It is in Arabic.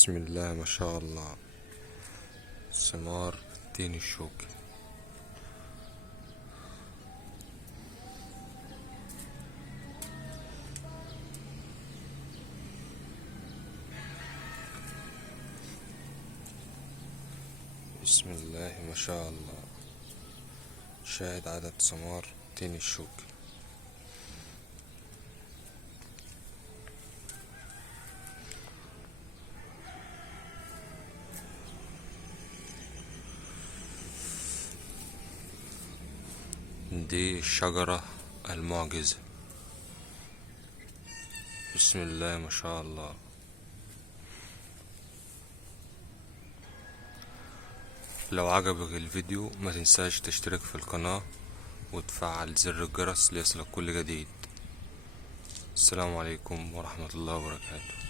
بسم الله ما شاء الله. ثمار التين الشوكي. بسم الله ما شاء الله. شاهد عدد ثمار التين الشوكي. دي الشجرة المعجزة. بسم الله ما شاء الله. لو عجبك الفيديو ما تنساش تشترك في القناة وتفعل زر الجرس ليصلك كل جديد. السلام عليكم ورحمة الله وبركاته.